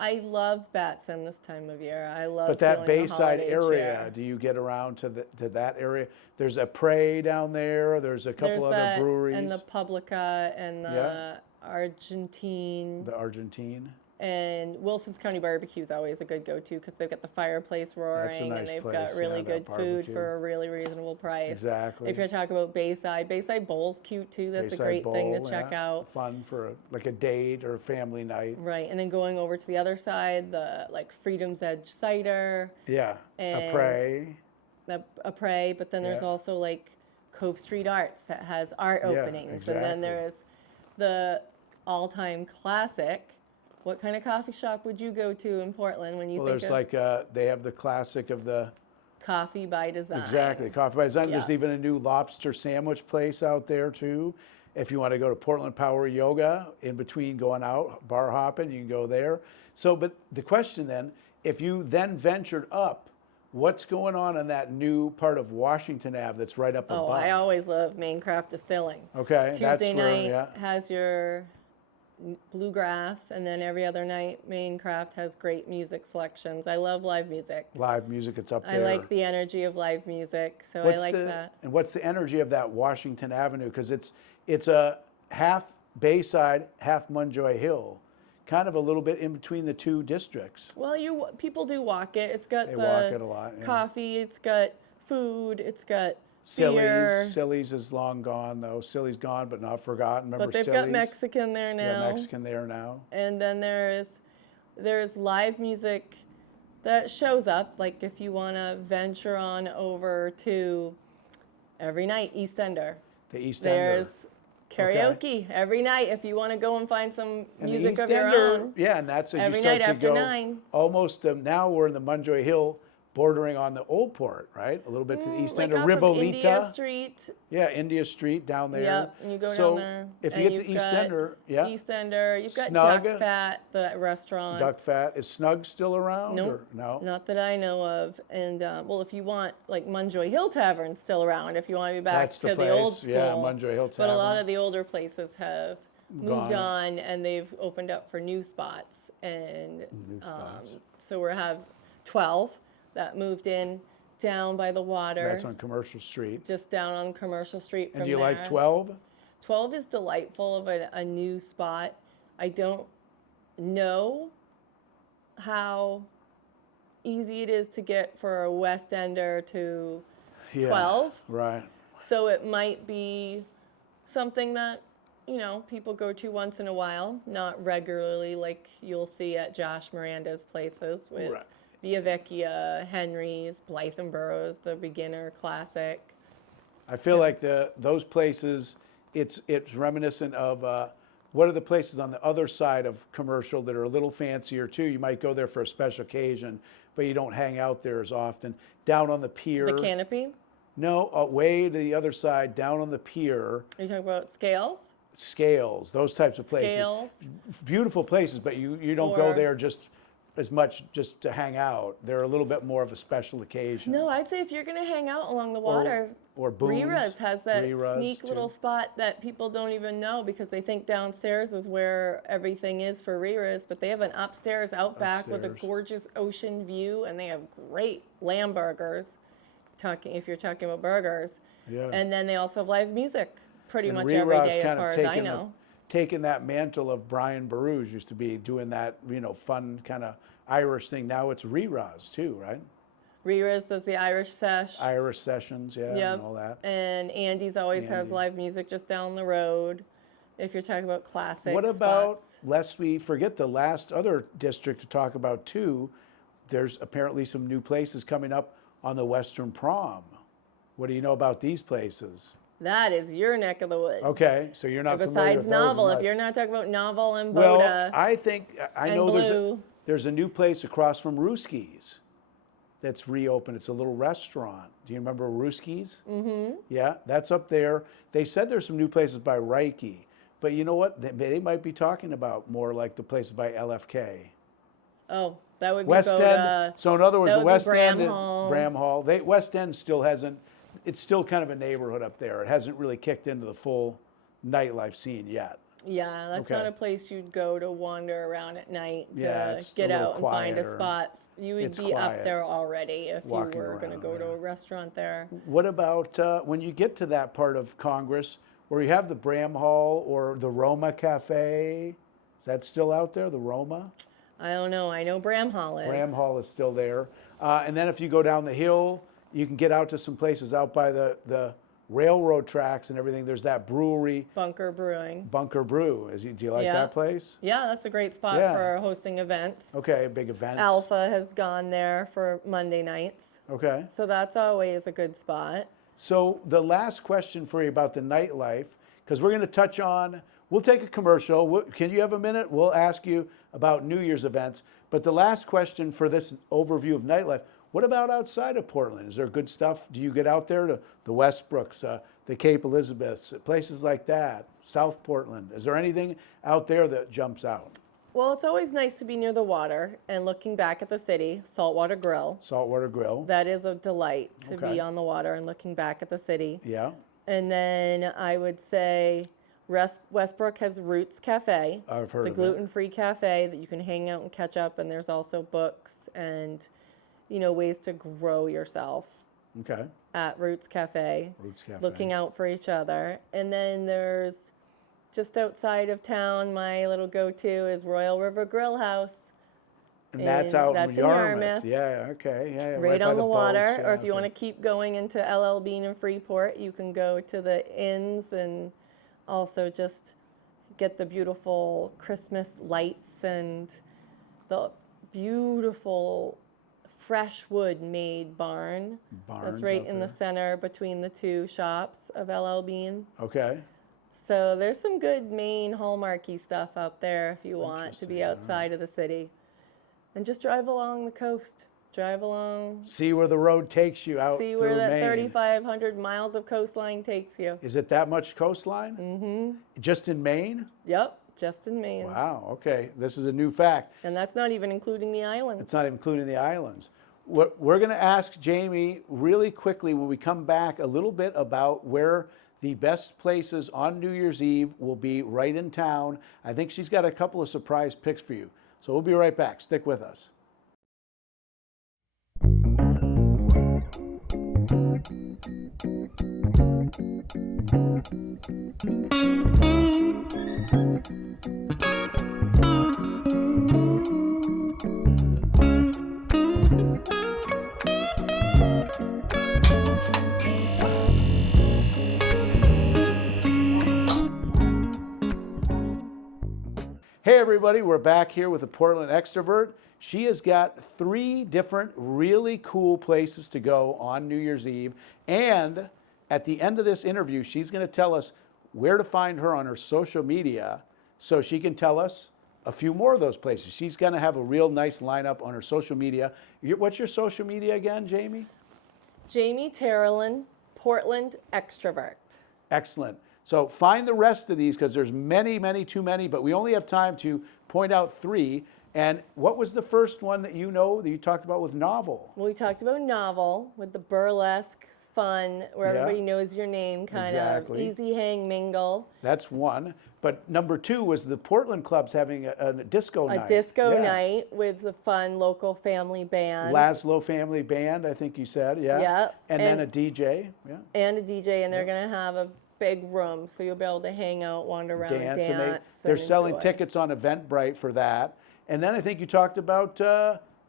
I love Batson this time of year. I love But that feeling the Bayside holiday area, cheer. do you get around to that area? There's a Prey down there. There's a couple There's other that, breweries. and the Publica and the Yeah. Argentine. The Argentine. And Wilson's County Barbecue is always a good go-to because they've got the fireplace roaring nice and they've place, got really yeah, that good food barbecue. for a really reasonable price. Exactly. If you're talking about Bayside Bowl's cute too. That's Bayside a great thing to Bowl, check yeah. out. Fun for like a date or a family night. Right, and then going over to the other side, the like Freedom's Edge cider, Yeah. A And- Prey. a Prey, but then there's Yeah. also like Cove Street Arts that has art Yeah, openings, and then exactly. there's the all-time classic. What kind of coffee shop would you go to in Portland when you Well, think there's of like they have the classic of the Coffee by Design? exactly coffee by design. There's Yeah. even a new lobster sandwich place out there too. If you want to go to Portland Power Yoga in between going out bar hopping, you can go there. So, but the question then, if you then ventured up, what's going on in that new part of Washington Ave that's right up Oh, above? I always love Main Craft Distilling. Okay, that's Tuesday where, night yeah. has your bluegrass, and then every other night Main Craft has great music selections. I love live music. Live music, it's up there. I like the energy of live music, so I like that. And what's the energy of that Washington Avenue? Because it's a half Bayside, half Munjoy Hill, kind of a little bit in between the two districts. Well, people do walk it. It's got They the walk it a lot, yeah. coffee. It's got food. It's got beer. Silly's is long gone though. Silly's gone, but not forgotten. Remember But they've Silly's? got Mexican there Yeah, now. Mexican there now. And then there's live music that shows up. Like if you want to venture on over to every night East Ender. The East There's Ender. karaoke every night if you want to go and find some And the music East of your Ender, own. yeah, and that's as Every you start night to after go 9. almost. Now we're in the Munjoy Hill, bordering on the Old Port, right? A little bit to the East Like Ender, off of Ribolita. India Street. Yeah, India Street down there. Yep, and you go So down there. if you and get to you've East got Ender, yeah, East Ender, you've got Snug. Duck Fat, the restaurant. Duck Fat. Is Snug still around? Nope, Or, no. not that I know of. And well, if you want, like Munjoy Hill Tavern still around, if you want to be back That's to the the old place. school. Yeah, Munjoy Hill But a lot Tavern. of the older places have moved Gone. on, and they've opened up for new spots. And New spots. so we have 12 that moved in down by the water, That's on Commercial Street. just down on Commercial Street. And from do you there. like 12? 12 is delightful of a new spot. I don't know how easy it is to get for a West Ender to Yeah. 12. Right. So it might be something that, people go to once in a while, not regularly like you'll see at Josh Miranda's places with Right. Via Vecchia, Henry's, Blythe and Burroughs, the beginner classic. I feel like those places, it's reminiscent of what are the places on the other side of Commercial that are a little fancier too. You might go there for a special occasion, but you don't hang out there as often. Down on the pier. The Canopy. No, way to the other side, down on the pier. Are you talking about Scales? Scales, those types of places. Scales. Beautiful places, but you don't go Or- there just as much just to hang out. They're a little bit more of a special occasion. No, I'd say if you're going to hang out along the water, or booze. Riras has that Riras, sneak too. little spot that people don't even know because they think downstairs is where everything is for Riras, but they have an upstairs out back with a Upstairs. gorgeous ocean view, and they have great lamb burgers. If you're talking about burgers, Yeah. and then they also have live music pretty And much Riras every day, as kind of far as I taken know. taking that mantle of Brian Barouge used to be doing that, fun kind of Irish thing. Now it's Riras too, right? Riras does the Irish sesh. Irish sessions, yeah, Yep. and all that. And Andy's always has Andy. live music just down the road. If you're talking about classic What about, spots. lest we forget the last other district to talk about too, there's apparently some new places coming up on the Western Prom. What do you know about these places? That is your neck of the woods. Okay, so you're not familiar Besides with those Novel, as if much. you're not talking about Novel and Well, Boda I think, I and know Blue. there's a new place across from Ruski's that's reopened. It's a little restaurant. Do you remember Ruski's? Mm-hmm. Yeah, that's up there. They said there's some new places by Reiki, but you know what? They might be talking about more like the places by LFK. Oh, that would be West End. Boda. So in other words, that the would be West End, Bramhall. Bramhall. West End still hasn't. It's still kind of a neighborhood up there. It hasn't really kicked into the full nightlife scene yet. Yeah, that's Okay. not a place you'd go to wander around at night to Yeah, it's get a little out and find a quieter. spot. You would It's be quiet. up there already if Walking you were going to around, go to yeah. a restaurant there. What about when you get to that part of Congress where you have the Bramhall or the Roma Cafe? Is that still out there, the Roma? I don't know. I know Bramhall is. Bramhall is still there. And then if you go down the hill, you can get out to some places out by the railroad tracks and everything. There's that brewery, Bunker Brewing. Bunker Brew. Do you like Yeah. that place? Yeah, that's a great spot Yeah. for hosting events. Okay, big events. Alpha has gone there for Monday nights. Okay. So that's always a good spot. So the last question for you about the nightlife, because we're going to touch on, we'll take a commercial. Can you have a minute? We'll ask you about New Year's events. But the last question for this overview of nightlife, what about outside of Portland? Is there good stuff? Do you get out there to the Westbrooks, the Cape Elizabeths, places like that, South Portland? Is there anything out there that jumps out? Well, it's always nice to be near the water and looking back at the city, Saltwater Grill. Saltwater Grill. That is a delight to Okay. be on the water and looking back at the city. Yeah, And then I would say Westbrook has Roots Cafe, I've heard the of it. gluten-free cafe that you can hang out and catch up. And there's also books and, ways to grow yourself Okay. at Roots Cafe. Roots Cafe. Looking out for each other. And then there's just outside of town, my little go-to is Royal River Grill House. And that's and out that's in in Yarmouth. Yarmouth. Yeah, okay. Yeah, Right by on the water. boats, Or yeah, if you want to okay. keep going into LL Bean and Freeport, you can go to the inns and also just get the beautiful Christmas lights and the beautiful fresh wood made barn. Barns That's right out in the there. center between the two shops of LL Bean. Okay. So there's some good Maine hallmarky stuff out there if you want to Interesting, be all right. outside of the city. And just drive along the coast. Drive along, See where the road takes you out see through where that Maine. 3,500 miles of coastline takes you. Is it that much coastline? Mm-hmm. Just in Maine? Yep, just in Maine. Wow, okay. This is a new fact. And that's not even including the islands. It's not including the islands. We're going to ask Jamie really quickly when we come back a little bit about where the best places on New Year's Eve will be right in town. I think she's got a couple of surprise picks for you. So we'll be right back. Stick with us. Hey everybody, we're back here with the Portland Extrovert. She has got 3 different really cool places to go on New Year's Eve. And at the end of this interview, she's going to tell us where to find her on her social media so she can tell us a few more of those places. She's going to have a real nice lineup on her social media. What's your social media again, Jamie? Jamie Terrelin, Portland Extrovert. Excellent. So find the rest of these because there's many, many, too many, but we only have time to point out 3. And what was the first one that you talked about with novel? Well, we talked about novel with the burlesque, fun, where Yeah. everybody knows your name, kind Exactly. of easy hang mingle. That's one. But number 2 was the Portland clubs having a disco night. A disco Yeah. night with the fun local family band. Laszlo family band, I think you said, yeah. Yeah. And then a DJ, yeah. And a DJ, and they're going to have a big room, so you'll be able to hang out, wander around, dance. And they're selling enjoy. tickets on Eventbrite for that. And then I think you talked about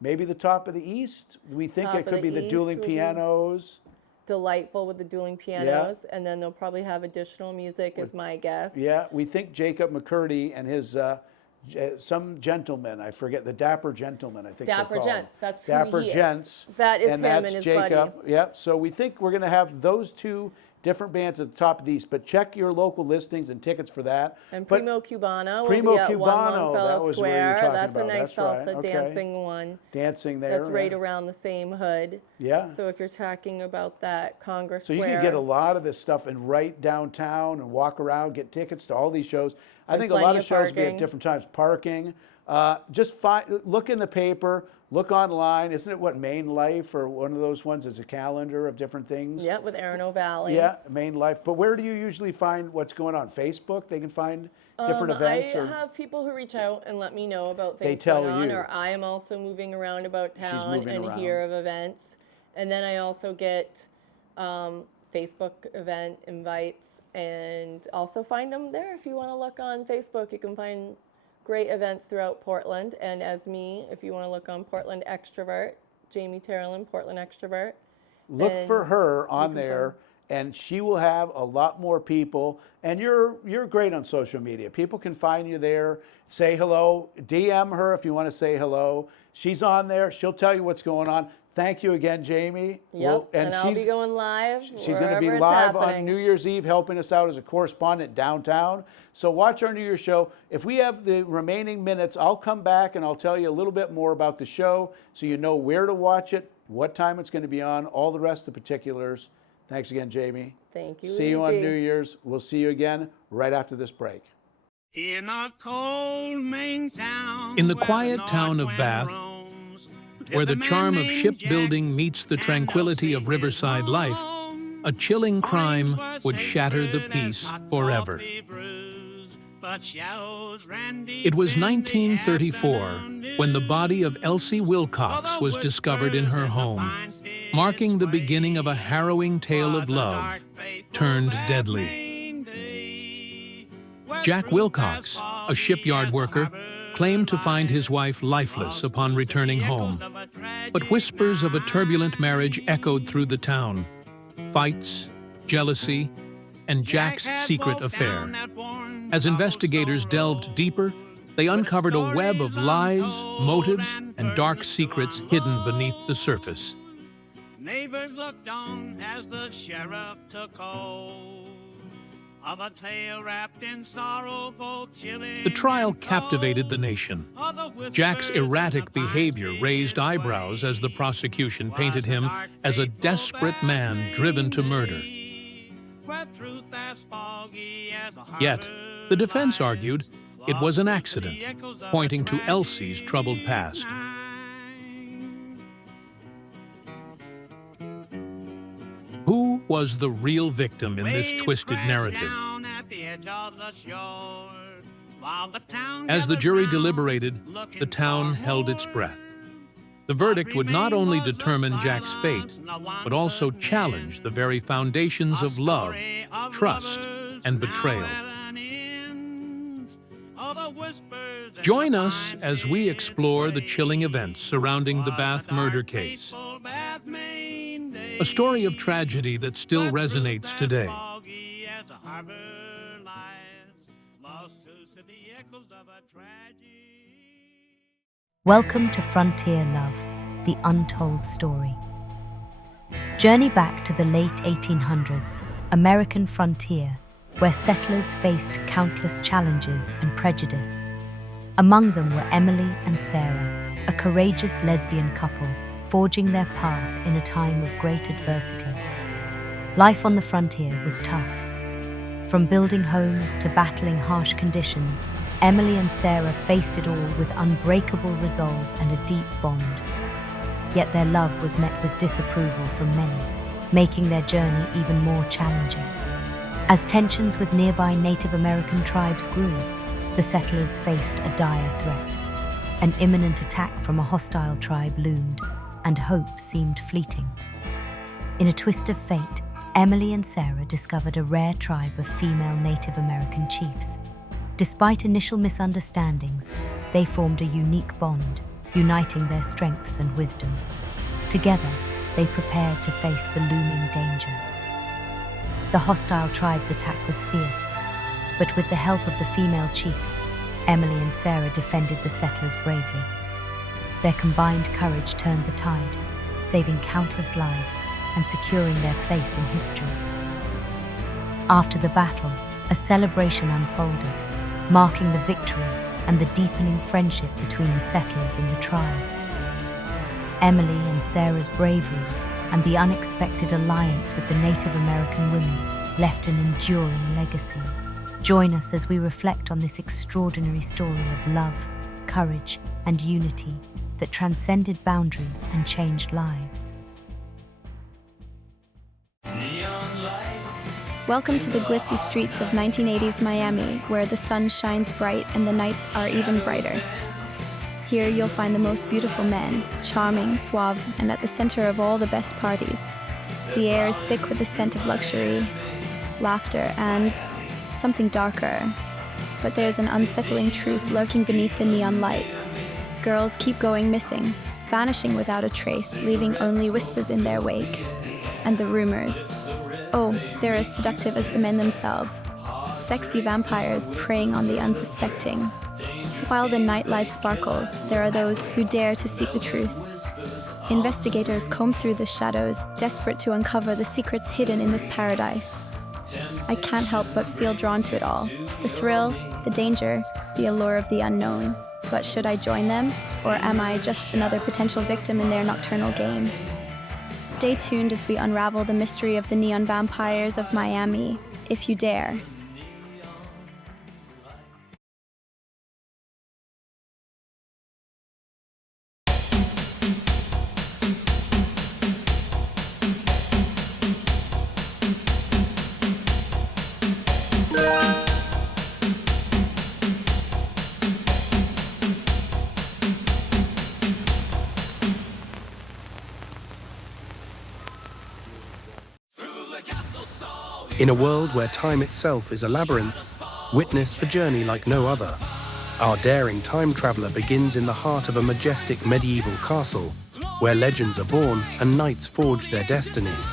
maybe the Top of the East. We think Top it of could the be the East dueling would be pianos. Delightful with the dueling pianos, and then they'll probably have additional music, is my guess. Yeah, we think Jacob McCurdy and his some gentleman, I forget, the Dapper Gentleman, I think they're Dapper called. Gents, that's who Dapper he is. Gents. That is and him that's and his Jacob. buddy. Yeah, so we think we're going to have those 2 different bands at the top of these, but check your local listings and tickets for that. And But Primo Cubano will Primo be at Cubano, One that Longfellow was where you were Square. talking That's a about. nice That's right. salsa Okay. dancing one. dancing there. That's right around the same hood. Yeah. So if you're talking about that Congress So you Square. can get a lot of this stuff and right downtown and walk around, get tickets to all these shows. I And think a lot plenty of of shows be at parking. different times. Parking. Just look in the paper, look online. Isn't it what Main Life or one of those ones? Is a calendar of different things. Yep, with Arano Valley. Yeah, Main Life. But where do you usually find what's going on? Facebook? They can find different events. I have people who reach out and let me know about things They tell going on, you. or I am also moving around about town moving and around. hear of events. And then I also get Facebook event invites, and also find them there. If you want to look on Facebook, you can find great events throughout Portland. And as me, if you want to look on Portland Extrovert, Jamie Terrelin, Portland Extrovert. Look and for her on can there, and she will have a lot more people. And you're great on social media. People can find you there. Say hello. DM her if you want to say hello. She's on there. She'll tell you what's going on. Thank you again, Jamie. Yep, and I'll be going live. She's going to be wherever it's live on happening. New Year's Eve, helping us out as a correspondent downtown. So watch our New Year's show. If we have the remaining minutes, I'll come back and I'll tell you a little bit more about the show so you know where to watch it, what time it's going to be on, all the rest of the particulars. Thanks again, Jamie. Thank you. See you on Luigi. New Year's. We'll see you again right after this break. In a cold Maine town, In the where quiet north town of wind Bath, roams, where the there's a charm man of named shipbuilding Jack, meets the and tranquility of Elsie riverside is life, home. a chilling crime Orange would was shatter the sacred peace as hot forever. coffee brews, but shallows ran deep It was in the 1934 afternoon when the body of dew. Elsie Wilcox was discovered in her home, marking the beginning of a harrowing tale of love turned deadly. Jack Wilcox, a shipyard worker, claimed to find his wife lifeless upon returning home. But whispers of a turbulent marriage echoed through the town. Fights, jealousy, and Jack's secret affair. As investigators delved deeper, they uncovered a web of lies, motives, and dark secrets hidden beneath the surface. Neighbors looked on as the sheriff took hold of a tale wrapped in sorrowful chilling. The trial captivated the nation. Jack's erratic behavior raised eyebrows as the prosecution painted him as a desperate man driven to murder. Yet, the defense argued it was an accident, pointing to Elsie's troubled past. Who was the real victim in this twisted narrative? As the jury deliberated, the town held its breath. The verdict would not only determine Jack's fate, but also challenge the very foundations of love, trust, and betrayal. Join us as we explore the chilling events surrounding the Bath murder case. A story of tragedy that still resonates today. Welcome to Frontier Love, the untold story. Journey back to the late 1800s, American frontier, where settlers faced countless challenges and prejudice. Among them were Emily and Sarah, a courageous lesbian couple, forging their path in a time of great adversity. Life on the frontier was tough. From building homes to battling harsh conditions, Emily and Sarah faced it all with unbreakable resolve and a deep bond. Yet their love was met with disapproval from many, making their journey even more challenging. As tensions with nearby Native American tribes grew, the settlers faced a dire threat. An imminent attack from a hostile tribe loomed, and hope seemed fleeting. In a twist of fate, Emily and Sarah discovered a rare tribe of female Native American chiefs. Despite initial misunderstandings, they formed a unique bond, uniting their strengths and wisdom. Together, they prepared to face the looming danger. The hostile tribe's attack was fierce, but with the help of the female chiefs, Emily and Sarah defended the settlers bravely. Their combined courage turned the tide, saving countless lives and securing their place in history. After the battle, a celebration unfolded, marking the victory and the deepening friendship between the settlers and the tribe. Emily and Sarah's bravery and the unexpected alliance with the Native American women left an enduring legacy. Join us as we reflect on this extraordinary story of love, courage, and unity that transcended boundaries and changed lives. Welcome to the glitzy streets of 1980s Miami, where the sun shines bright and the nights are even brighter. Here you'll find the most beautiful men, charming, suave, and at the center of all the best parties. The air is thick with the scent of luxury, laughter, and something darker. But there's an unsettling truth lurking beneath the neon lights. Girls keep going missing, vanishing without a trace, leaving only whispers in their wake. And the rumors. Oh, they're as seductive as the men themselves. Sexy vampires preying on the unsuspecting. While the nightlife sparkles, there are those who dare to seek the truth. Investigators comb through the shadows, desperate to uncover the secrets hidden in this paradise. I can't help but feel drawn to it all. The thrill, the danger, the allure of the unknown. But should I join them, or am I just another potential victim in their nocturnal game? Stay tuned as we unravel the mystery of the neon vampires of Miami, if you dare. In a world where time itself is a labyrinth, witness a journey like no other. Our daring time traveler begins in the heart of a majestic medieval castle, where legends are born and knights forge their destinies.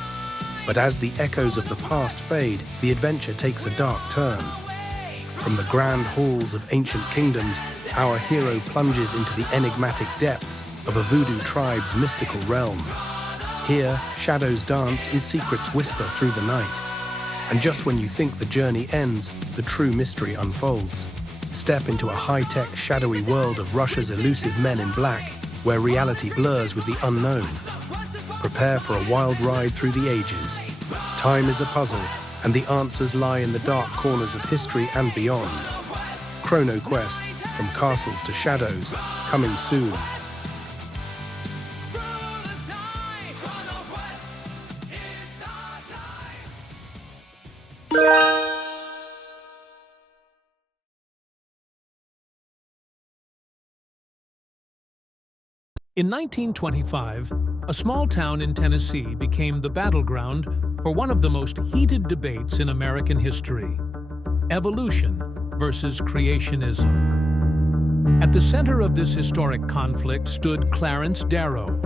But as the echoes of the past fade, the adventure takes a dark turn. From the grand halls of ancient kingdoms, our hero plunges into the enigmatic depths of a voodoo tribe's mystical realm. Here, shadows dance and secrets whisper through the night. And just when you think the journey ends, the true mystery unfolds. Step into a high-tech, shadowy world of Russia's elusive men in black, where reality blurs with the unknown. Prepare for a wild ride through the ages. Time is a puzzle, and the answers lie in the dark corners of history and beyond. Chrono Quest, from castles to shadows, coming soon. In 1925, a small town in Tennessee became the battleground for one of the most heated debates in American history: evolution versus creationism. At the center of this historic conflict stood Clarence Darrow,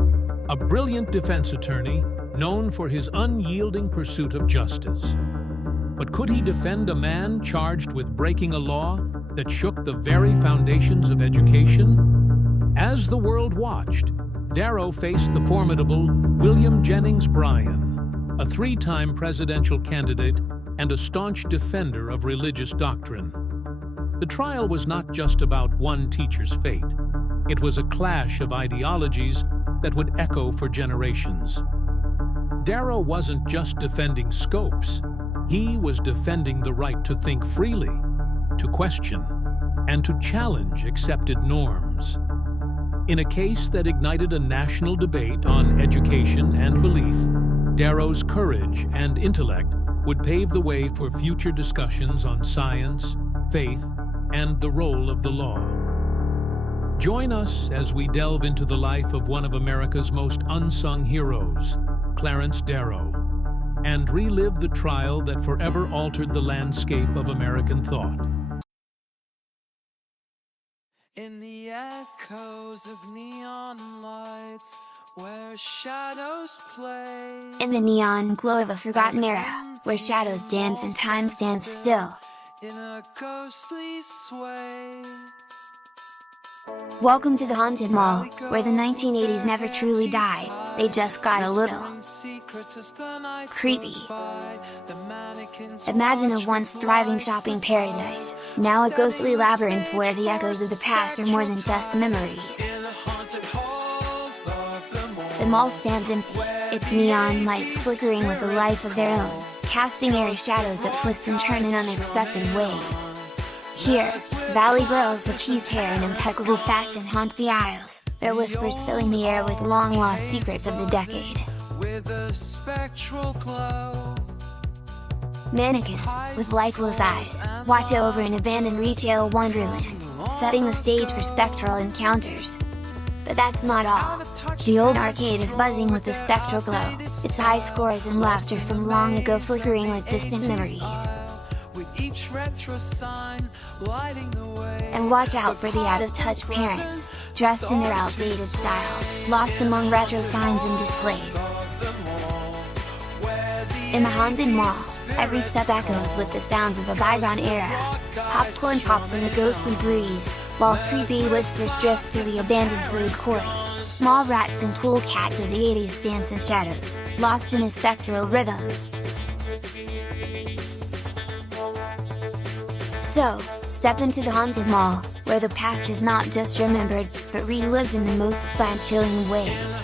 a brilliant defense attorney known for his unyielding pursuit of justice. But could he defend a man charged with breaking a law that shook the very foundations of education? As the world watched, Darrow faced the formidable William Jennings Bryan, a three-time presidential candidate and a staunch defender of religious doctrine. The trial was not just about one teacher's fate. It was a clash of ideologies that would echo for generations. Darrow wasn't just defending Scopes. He was defending the right to think freely, to question, and to challenge accepted norms. In a case that ignited a national debate on education and belief, Darrow's courage and intellect would pave the way for future discussions on science, faith, and the role of the law. Join us as we delve into the life of one of America's most unsung heroes, Clarence Darrow, and relive the trial that forever altered the landscape of American thought. In the echoes of neon lights, where shadows play. In the neon glow of a forgotten era, where shadows dance and time stands still. In a ghostly sway. Welcome to the Haunted Mall, where the 1980s never truly died, they just got a little creepy. Imagine a once thriving shopping paradise, now a ghostly labyrinth where the echoes of the past are more than just memories. The mall stands empty, its neon lights flickering with a life of their own, casting eerie shadows that twist and turn in unexpected ways. Here, valley girls with teased hair and impeccable fashion haunt the aisles, their whispers filling the air with long-lost secrets of the decade. With a spectral glow. Mannequins, with lifeless eyes, watch over an abandoned retail wonderland, setting the stage for spectral encounters. But that's not all. The old arcade is buzzing with the spectral glow, its high scores and laughter from long ago flickering like distant memories. Each retro sign lighting the way. And watch out for the out-of-touch parents, dressed in their outdated style, lost among retro signs and displays. In the Haunted Mall, every step echoes with the sounds of a bygone era. Popcorn pops in the ghostly breeze, while creepy whispers drift through the abandoned food court. Mall rats and pool cats of the 80s dance in shadows, lost in a spectral rhythm. So, step into the Haunted Mall, where the past is not just remembered, but relived in the most spine-chilling ways.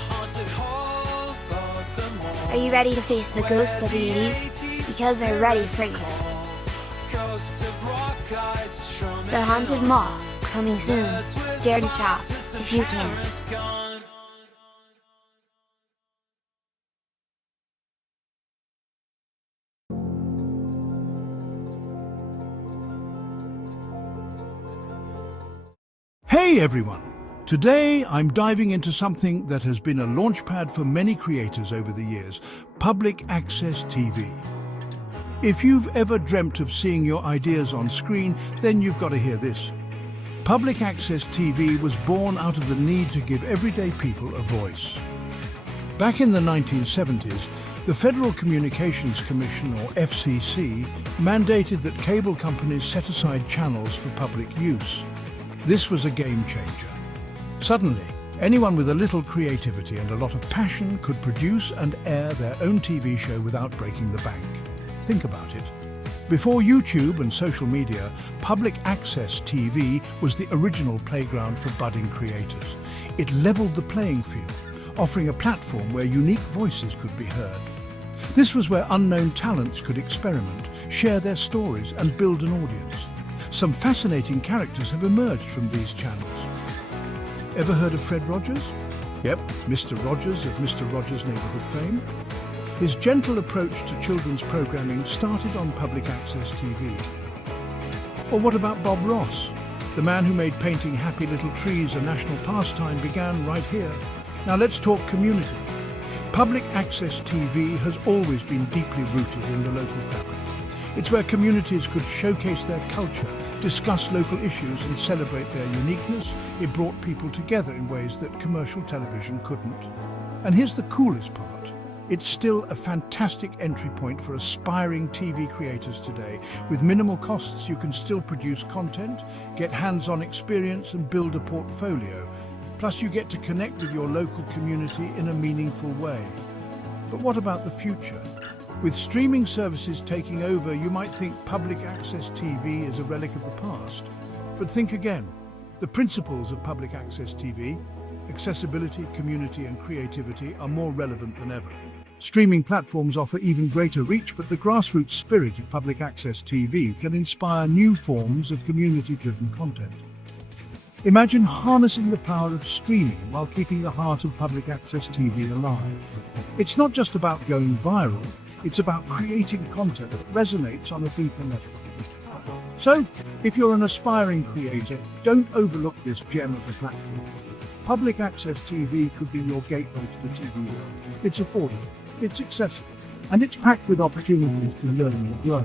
Are you ready to face the ghosts of the 80s? Because they're ready for you. The Haunted Mall, coming soon. Dare to shop, if you can. Hey everyone! Today I'm diving into something that has been a launchpad for many creators over the years, public access TV. If you've ever dreamt of seeing your ideas on screen, then you've got to hear this. Public access TV was born out of the need to give everyday people a voice. Back in the 1970s, the Federal Communications Commission, or FCC, mandated that cable companies set aside channels for public use. This was a game changer. Suddenly, anyone with a little creativity and a lot of passion could produce and air their own TV show without breaking the bank. Think about it. Before YouTube and social media, public access TV was the original playground for budding creators. It leveled the playing field, offering a platform where unique voices could be heard. This was where unknown talents could experiment, share their stories, and build an audience. Some fascinating characters have emerged from these channels. Ever heard of Fred Rogers? Yep, Mr. Rogers of Mr. Rogers' Neighborhood fame. His gentle approach to children's programming started on public access TV. Or what about Bob Ross? The man who made painting happy little trees a national pastime began right here. Now let's talk community. Public access TV has always been deeply rooted in the local fabric. It's where communities could showcase their culture, discuss local issues and celebrate their uniqueness. It brought people together in ways that commercial television couldn't. And here's the coolest part. It's still a fantastic entry point for aspiring TV creators today. With minimal costs, you can still produce content, get hands-on experience and build a portfolio. Plus you get to connect with your local community in a meaningful way. But what about the future? With streaming services taking over, you might think public access TV is a relic of the past. But think again. The principles of public access TV, accessibility, community and creativity, are more relevant than ever. Streaming platforms offer even greater reach, but the grassroots spirit of public access TV can inspire new forms of community-driven content. Imagine harnessing the power of streaming while keeping the heart of public access TV alive. It's not just about going viral, it's about creating content that resonates on a deeper level. So, if you're an aspiring creator, don't overlook this gem of a platform. Public access TV could be your gateway to the TV world. It's affordable, it's accessible, and it's packed with opportunities to learn and grow.